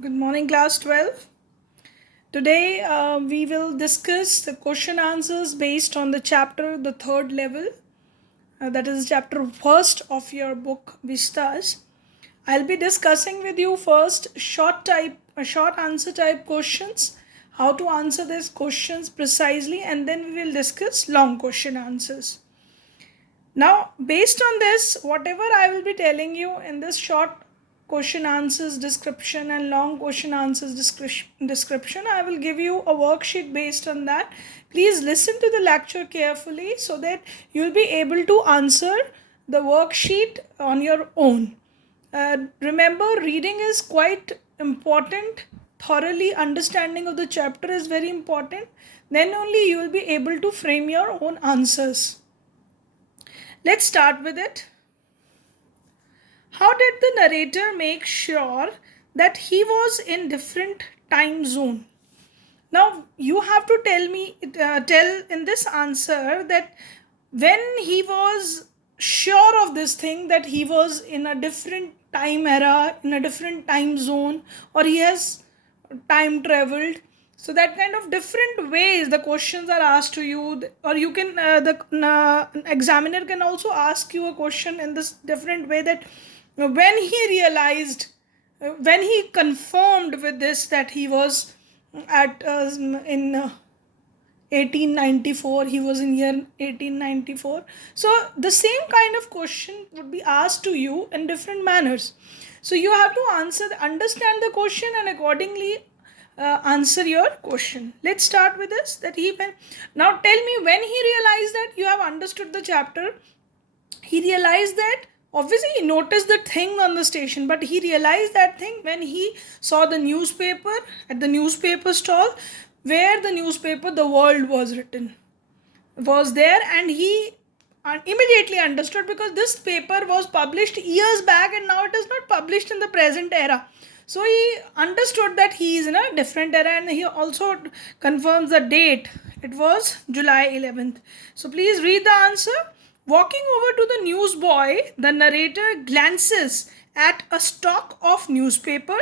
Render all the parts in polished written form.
Good morning, class 12. Today we will discuss the question answers based on the chapter, the third level. That is chapter first of your book, Vistas. I'll be discussing with you first short answer type questions, how to answer these questions precisely, and then we will discuss long question answers. Now, based on this, whatever I will be telling you in this short question answers description and long question answers description, I will give you a worksheet based on that. Please listen to the lecture carefully so that you will be able to answer the worksheet on your own. Remember, reading is quite important. Thoroughly understanding of the chapter is very important. Then only you will be able to frame your own answers. Let's start with it. How did the narrator make sure that he was in different time zone? Now you have to tell in this answer that when he was sure of this thing, that he was in a different time era, in a different time zone, or he has time traveled. So that kind of different ways the questions are asked to you, or you can the examiner can also ask you a question in this different way, that when he realized, when he confirmed with this that he was at in 1894, he was in year 1894. So the same kind of question would be asked to you in different manners. So you have to understand the question and accordingly answer your question. Let's start with this. Now tell me, when he realized that you have understood the chapter, he realized that obviously he noticed the thing on the station, but he realized that thing when he saw the newspaper at the newspaper stall, where the newspaper The World was written was there, and he immediately understood, because this paper was published years back and now it is not published in the present era. So he understood that he is in a different era, and he also confirms the date. It was July 11th. So please read the answer. Walking over to the newsboy, the narrator glances at a stock of newspaper.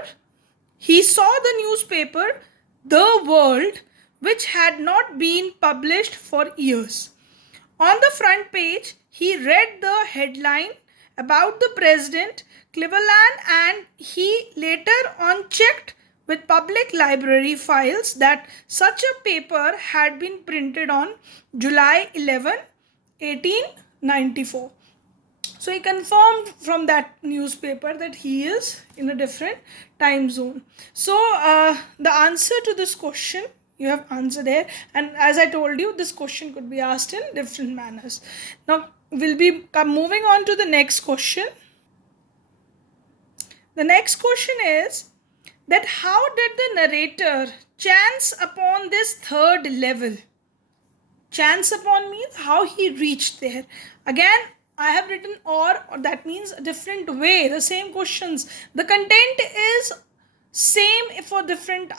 He saw the newspaper, The World, which had not been published for years. On the front page, he read the headline about the president, Cleveland, and he later on checked with public library files that such a paper had been printed on July 11, 1894. So he confirmed from that newspaper that he is in a different time zone. So the answer to this question, you have answered there, and as I told you, this question could be asked in different manners. Now we'll be moving on to the next question. The next question is that how did the narrator chance upon this third level? Chance upon means how he reached there. Again, I have written or that means a different way, the same questions. The content is same for different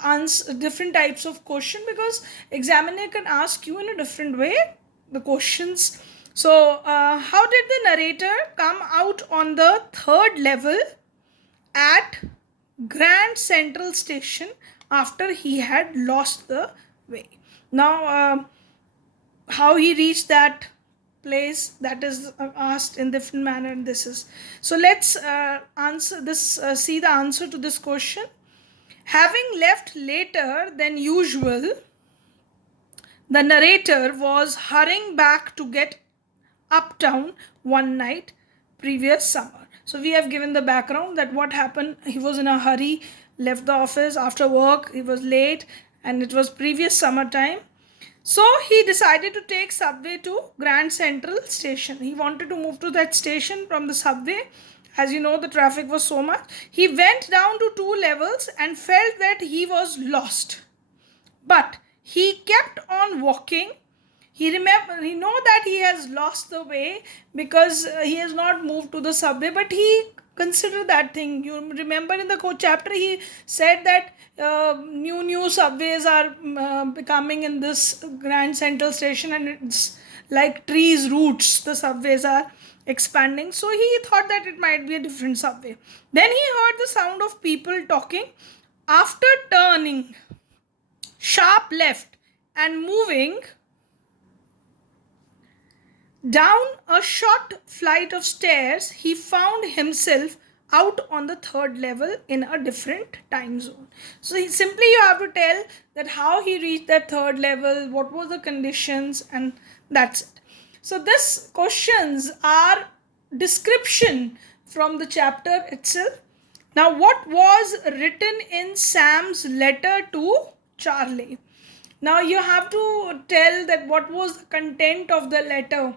types of question, because examiner can ask you in a different way the questions. So how did the narrator come out on the third level at Grand Central Station after he had lost the way? Now how he reached that place, that is asked in different manner, and this is. So let's answer this see the answer to this question. Having left later than usual, the narrator was hurrying back to get uptown one night previous summer. So we have given the background that what happened. He was in a hurry, left the office after work, he was late, and it was previous summertime. So he decided to take subway to Grand Central Station. He wanted to move to that station from the subway. As you know, the traffic was so much. He went down to 2 levels and felt that he was lost. But he kept on walking. He know that he has lost the way because he has not moved to the subway, but he considered that thing. You remember in the chapter he said that new subways are becoming in this Grand Central Station, and it's like trees roots, the subways are expanding. So he thought that it might be a different subway. Then he heard the sound of people talking After turning sharp left and moving down a short flight of stairs, he found himself out on the third level in a different time zone. So simply you have to tell that how he reached that third level, what were the conditions, and that's it. So this questions are description from the chapter itself. Now, what was written in Sam's letter to Charlie? Now you have to tell that what was the content of the letter,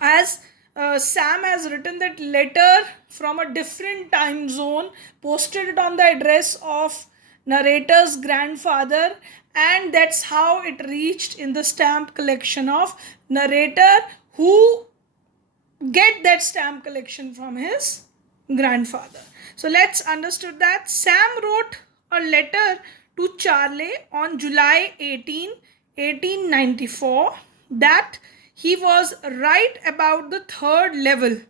as Sam has written that letter from a different time zone, posted it on the address of narrator's grandfather, and that's how it reached in the stamp collection of narrator, who get that stamp collection from his grandfather. So let's understood that Sam wrote a letter to Charlie on July 18, 1894, that he was right about the third level.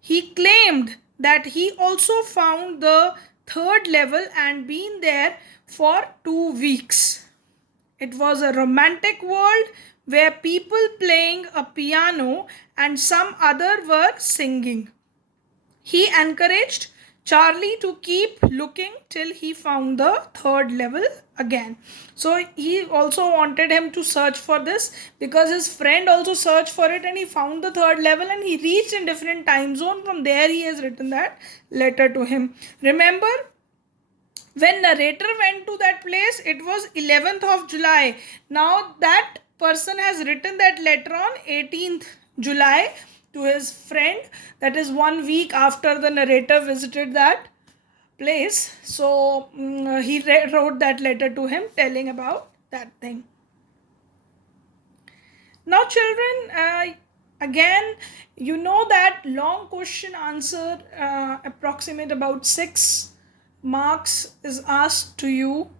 He claimed that he also found the third level and been there for 2 weeks. It was a romantic world where people playing a piano and some other were singing. He encouraged Charlie to keep looking till he found the third level again. So he also wanted him to search for this, because his friend also searched for it and he found the third level and he reached in different time zone. From there he has written that letter to him. Remember, when narrator went to that place, it was 11th of July. Now that person has written that letter on 18th July to his friend. That is 1 week after the narrator visited that place. So he wrote that letter to him telling about that thing. Now children, again, you know that long question answer, approximate about 6 marks is asked to you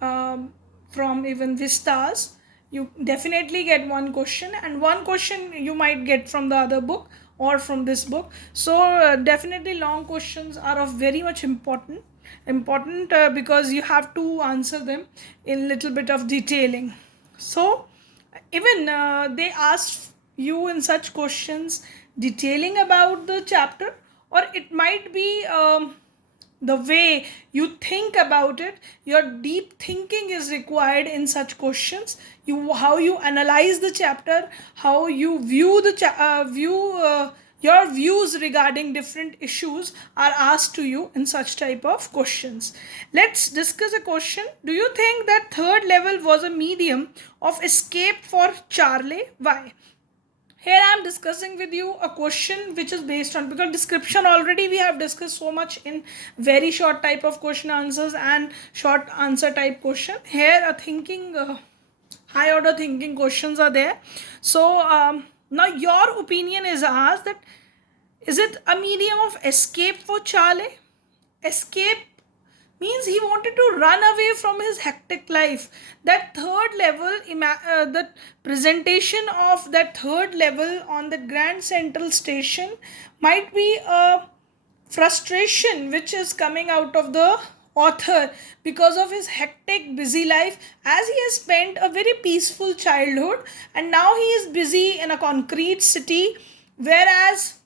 from even Vistas. You definitely get one question, and one question you might get from the other book or from this book. So definitely long questions are of very much important because you have to answer them in little bit of detailing. So even they ask you in such questions detailing about the chapter, or it might be the way you think about it. Your deep thinking is required in such questions. How you analyze the chapter, how you view your views regarding different issues are asked to you in such type of questions. Let's discuss a question. Do you think that third level was a medium of escape for Charlie? Why? Here I am discussing with you a question which is based on, because description already we have discussed so much in very short type of question answers and short answer type question. Here a thinking, high order thinking questions are there. So now your opinion is asked that, is it a medium of escape for Charlie? Escape means he wanted to run away from his hectic life. That third level, the presentation of that third level on the Grand Central Station might be a frustration which is coming out of the author because of his hectic busy life, as he has spent a very peaceful childhood and now he is busy in a concrete city, whereas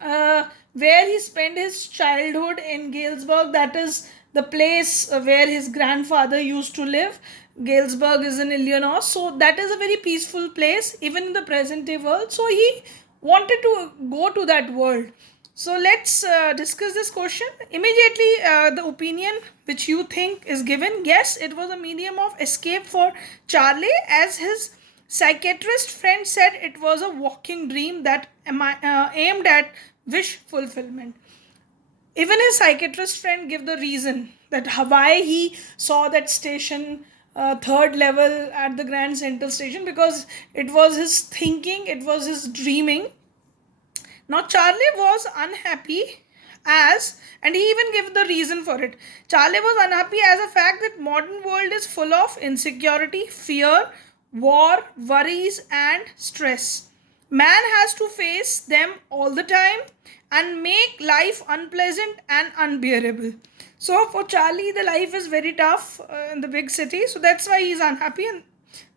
where he spent his childhood in Galesburg, that is the place where his grandfather used to live. Galesburg is in Illinois, so that is a very peaceful place even in the present day world. So he wanted to go to that world. So let's discuss this question. Immediately the opinion which you think is given, yes, it was a medium of escape for Charlie, as his psychiatrist friend said it was a walking dream that aimed at wish fulfillment. Even his psychiatrist friend gave the reason that why he saw that station, third level at the Grand Central Station, because it was his thinking, it was his dreaming. Now Charlie was unhappy and he even gave the reason for it. Charlie was unhappy as a fact that modern world is full of insecurity, fear, war, worries and stress. Man has to face them all the time, and make life unpleasant and unbearable. So for Charlie, the life is very tough in the big city, so that's why he's unhappy, and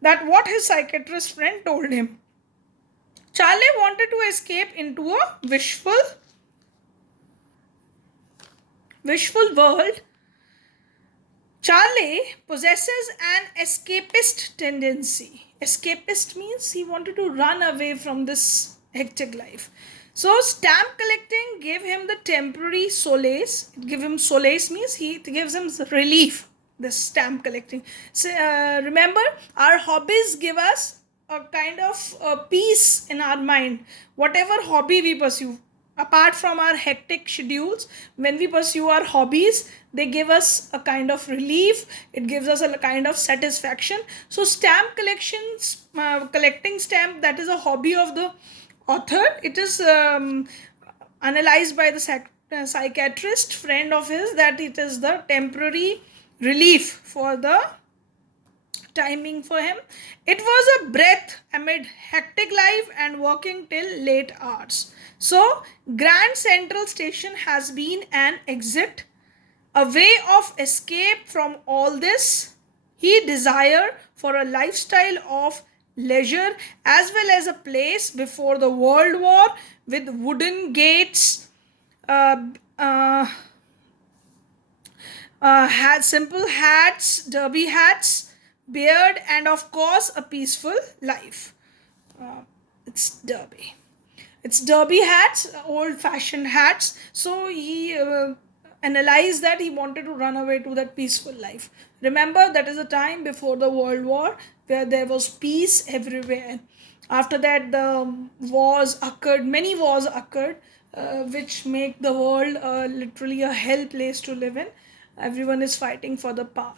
that what his psychiatrist friend told him. Charlie wanted to escape into a wishful world. Charlie possesses an escapist tendency. Escapist means he wanted to run away from this hectic life. So stamp collecting gave him the temporary solace. It gave him solace means it gives him relief. This stamp collecting. So remember, our hobbies give us a kind of peace in our mind. Whatever hobby we pursue, apart from our hectic schedules, when we pursue our hobbies, they give us a kind of relief, it gives us a kind of satisfaction. So stamp collections, collecting stamp, that is a hobby of the author. It is analyzed by the psychiatrist friend of his that it is the temporary relief for the timing for him. It was a breath amid hectic life and working till late hours. So, Grand Central Station has been an exit, a way of escape from all this. He desired for a lifestyle of leisure as well as a place before the World War with wooden gates, uh, uh, had simple hats, derby hats, beard, and of course a peaceful life. It's derby. It's derby hats, old fashioned hats. So he analyzed that he wanted to run away to that peaceful life. Remember, that is a time before the World War where there was peace everywhere. After that, the wars occurred, many wars occurred, which make the world literally a hell place to live in. Everyone is fighting for the power.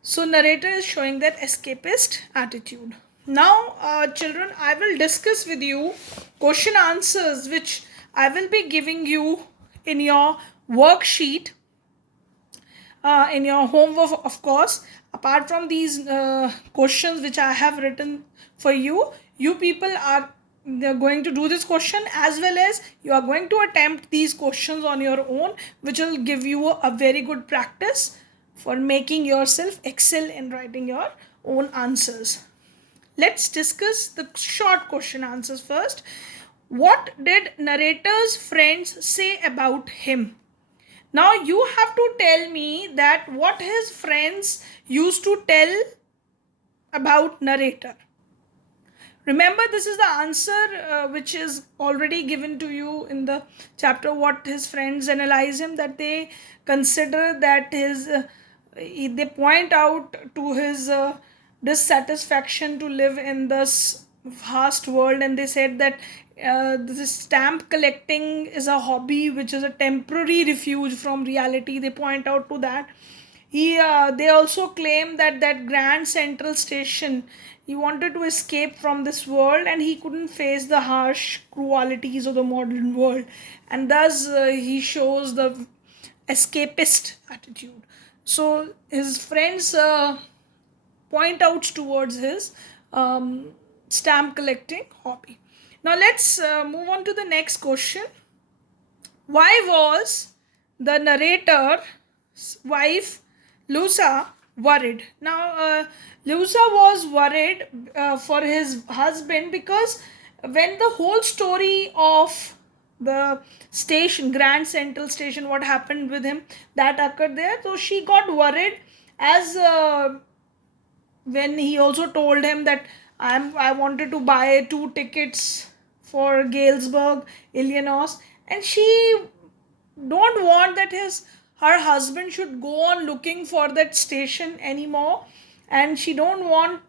So narrator is showing that escapist attitude. Now, children, I will discuss with you question answers which I will be giving you in your worksheet, in your homework, of course. Apart from these questions which I have written for you, you people are going to do this question as well as you are going to attempt these questions on your own, which will give you a very good practice for making yourself excel in writing your own answers. Let's discuss the short question answers first. What did narrator's friends say about him? Now you have to tell me that what his friends used to tell about narrator. Remember, this is the answer which is already given to you in the chapter what his friends analyze him, that they consider that his they point out to his dissatisfaction to live in this vast world, and they said that this stamp collecting is a hobby which is a temporary refuge from reality. They point out to that. They also claim that Grand Central Station, he wanted to escape from this world and he couldn't face the harsh cruelties of the modern world, and thus he shows the escapist attitude. So his friends point out towards his stamp collecting hobby. Now let's move on to the next question. Why was the narrator's wife Lusa worried? Now Lusa was worried for his husband because when the whole story of the station, Grand Central Station, what happened with him, that occurred there, so she got worried as when he also told him that I wanted to buy 2 tickets for Galesburg, Illinois, and she don't want that her husband should go on looking for that station anymore, and she don't want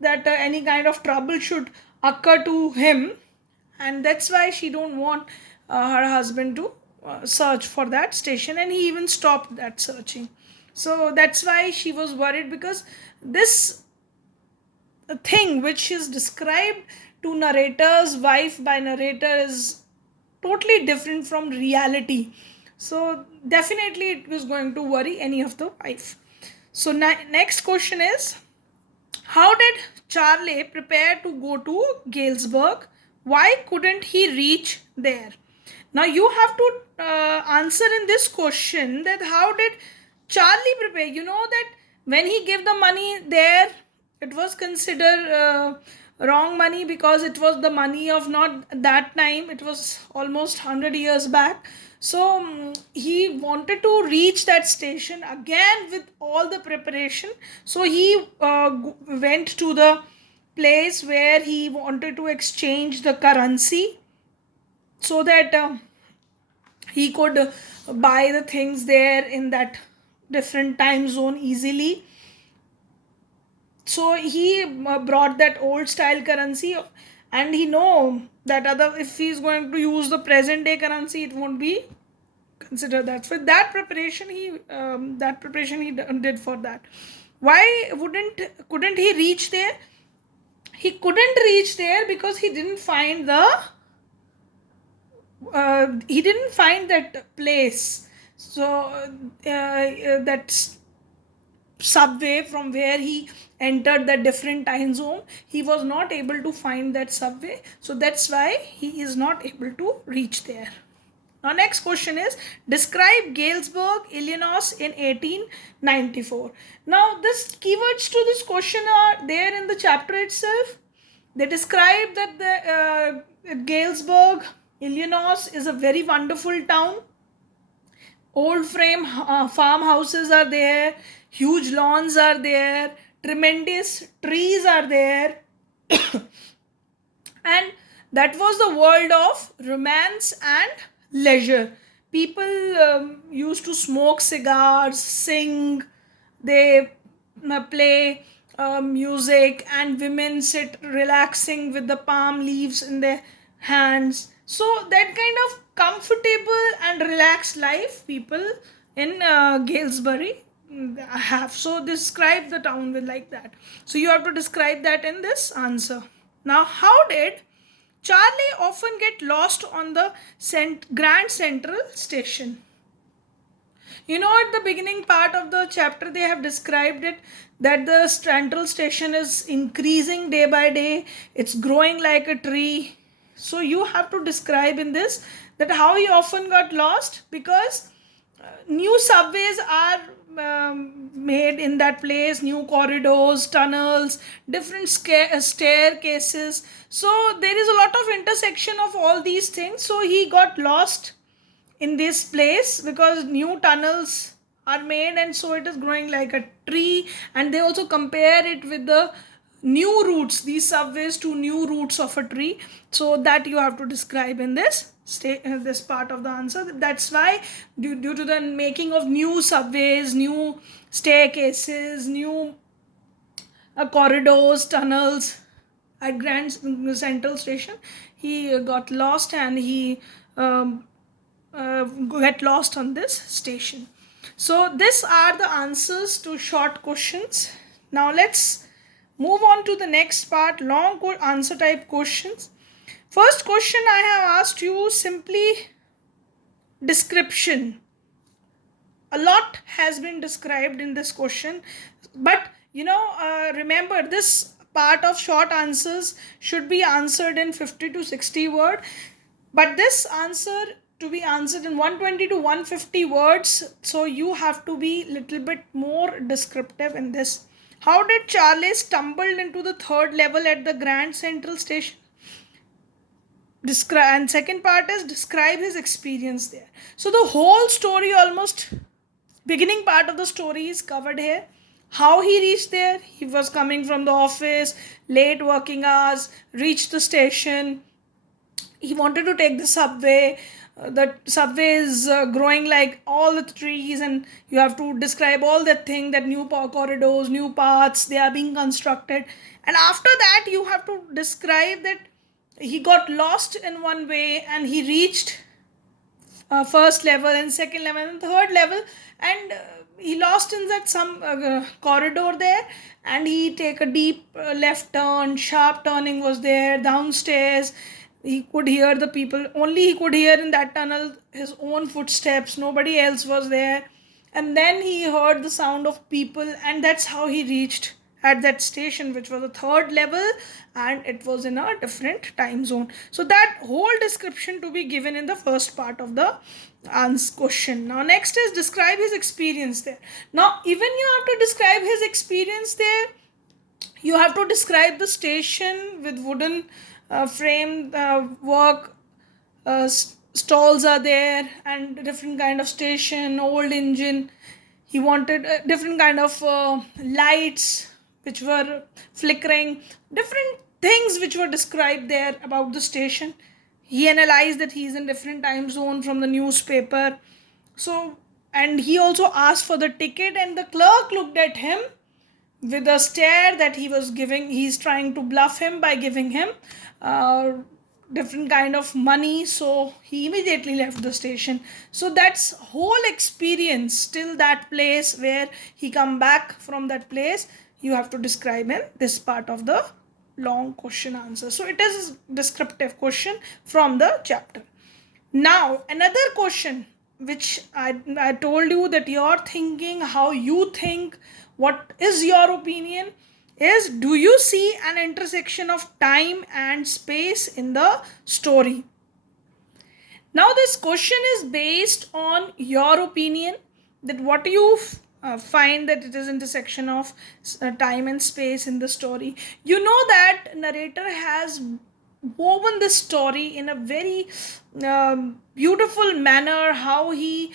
that any kind of trouble should occur to him, and that's why she don't want her husband to search for that station, and he even stopped that searching. So that's why she was worried, because this thing which is described to narrator's wife by narrator is totally different from reality. So definitely it was going to worry any of the wife. So next question is, how did Charlie prepare to go to Galesburg? Why couldn't he reach there? Now you have to answer in this question that how did Charlie prepare? You know that when he gave the money there, it was considered wrong money because it was the money of not that time. It was almost 100 years back. So he wanted to reach that station again with all the preparation. So he went to the place where he wanted to exchange the currency so that he could buy the things there in that different time zone easily. So he brought that old style currency, and he know that other if he's going to use the present day currency, it won't be considered that. For that preparation, he did for that. Why couldn't he reach there? He couldn't reach there because he didn't find that place. So that subway from where he entered the different time zone, he was not able to find that subway. So that's why he is not able to reach there. Now next question is, describe Galesburg, Illinois in 1894. Now this keywords to this question are there in the chapter itself. They describe that the Galesburg, Illinois is a very wonderful town. Old frame farmhouses are there, huge lawns are there, tremendous trees are there, and that was the world of romance and leisure. People used to smoke cigars, sing, they play music, and women sit relaxing with the palm leaves in their hands. So that kind of comfortable and relaxed life people in Galesbury have. So describe the town with like that. So you have to describe that in this answer. Now, how did Charlie often get lost on the Grand Central Station? You know, at the beginning part of the chapter, they have described it that the Central Station is increasing day by day. It's growing like a tree. So you have to describe in this that how he often got lost, because new subways are made in that place, new corridors, tunnels, different staircases. So there is a lot of intersection of all these things. So he got lost in this place because new tunnels are made, and so it is growing like a tree. And they also compare it with the new routes, these subways to new routes of a tree. So that you have to describe in this this part of the answer. That's why due to the making of new subways, new staircases, new corridors, tunnels at Grand Central Station, he got lost, and he get lost on this station. So these are the answers to short questions. Now let's move on to the next part, long answer type questions. First question I have asked you, simply description. A lot has been described in this question, but remember, this part of short answers should be answered in 50 to 60 words, but this answer to be answered in 120 to 150 words, so you have to be little bit more descriptive in this. How did Charlie stumble into the third level at the Grand Central Station? And second part is describe his experience there. So the whole story, almost beginning part of the story, is covered here. How he reached there: he was coming from the office, late working hours, reached the station, he wanted to take the subway. The subway is growing like all the trees, and you have to describe all that thing, that new corridors, new paths, they are being constructed. And after that you have to describe that he got lost in one way, and he reached first level and second level and third level, and he lost in that some corridor there, and he take a deep left turn, sharp turning was there downstairs. He could hear the people, only he could hear in that tunnel his own footsteps, nobody else was there. And then he heard the sound of people, and that's how he reached at that station, which was a third level, and it was in a different time zone. So that whole description to be given in the first part of the answer question. Now next is describe his experience there. Now even you have to describe his experience there. You have to describe the station with wooden frame work, stalls are there, and different kind of station, old engine. He wanted different kind of lights which were flickering, different things which were described there about the station. He analyzed that he's in different time zone from the newspaper. So, and he also asked for the ticket, and the clerk looked at him with a stare that he was giving. He's trying to bluff him by giving him uh, different kind of money, so he immediately left the station. So that's whole experience till that place where he come back from that place, you have to describe in this part of the long question answer. So it is a descriptive question from the chapter. Now another question which I told you that you're thinking, how you think, what is your opinion, is do you see an intersection of time and space in the story? Now this question is based on your opinion, that what you find that it is intersection of time and space in the story. You know that narrator has woven this story in a very beautiful manner, how he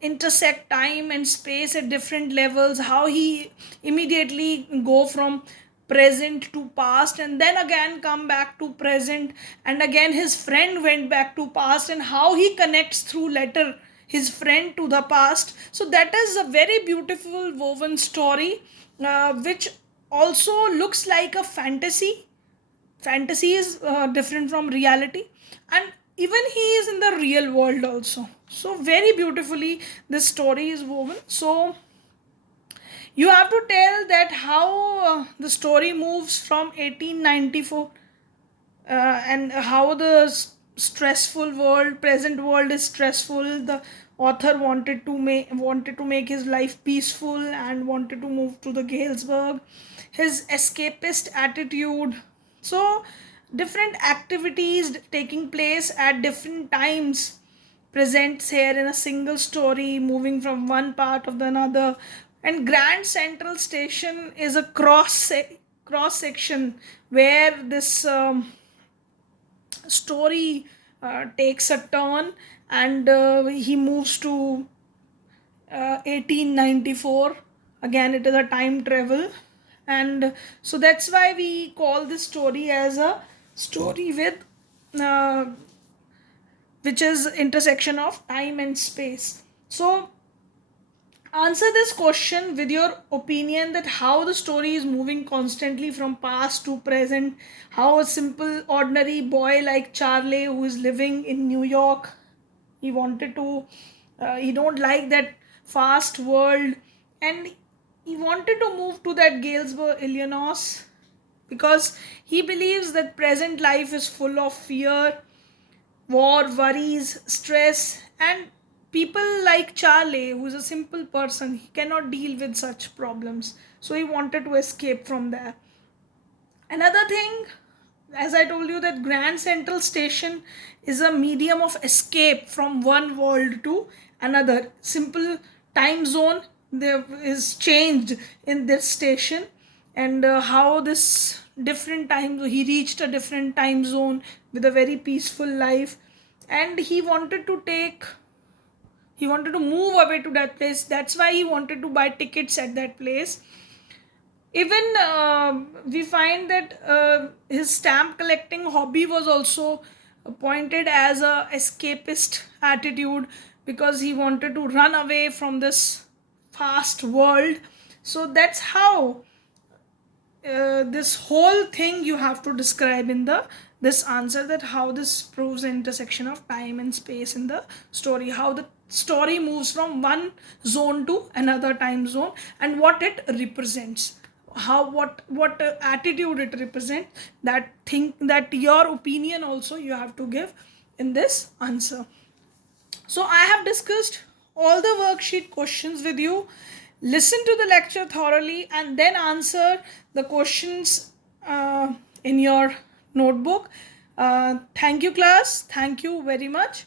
intersect time and space at different levels, how he immediately go from present to past and then again come back to present, and again his friend went back to past, and how he connects through letter his friend to the past. So that is a very beautiful woven story, which also looks like a fantasy. Fantasy is different from reality, and even he is in the real world also. So very beautifully this story is woven. So you have to tell that how the story moves from 1894, and how the stressful world, present world is stressful. The author wanted to make his life peaceful and wanted to move to the Galesburg. His escapist attitude. So different activities taking place at different times presents here in a single story, moving from one part of the another. And Grand Central Station is a cross section where this story takes a turn, and he moves to 1894. Again it is a time travel, and so that's why we call this story as a story with uh, which is intersection of time and space. So answer this question with your opinion, that how the story is moving constantly from past to present, how a simple ordinary boy like Charlie, who is living in New York, he wanted to he don't like that fast world, and he wanted to move to that Galesburg, Illinois, because he believes that present life is full of fear, war, worries, stress, and people like Charlie, who is a simple person, he cannot deal with such problems. So he wanted to escape from there. Another thing, as I told you, that Grand Central Station is a medium of escape from one world to another. Simple time zone there is changed in this station, and how this different time he reached a different time zone with a very peaceful life, and he wanted to move away to that place. That's why he wanted to buy tickets at that place. Even we find that his stamp collecting hobby was also pointed as a escapist attitude, because he wanted to run away from this fast world. So that's how this whole thing you have to describe in the this answer, that how this proves the intersection of time and space in the story, how the story moves from one zone to another time zone, and what it represents, how what attitude it represents. That thing, that your opinion also you have to give in this answer. So I have discussed all the worksheet questions with you, Listen to the lecture thoroughly and then answer the questions in your notebook. Thank you, class. Thank you very much.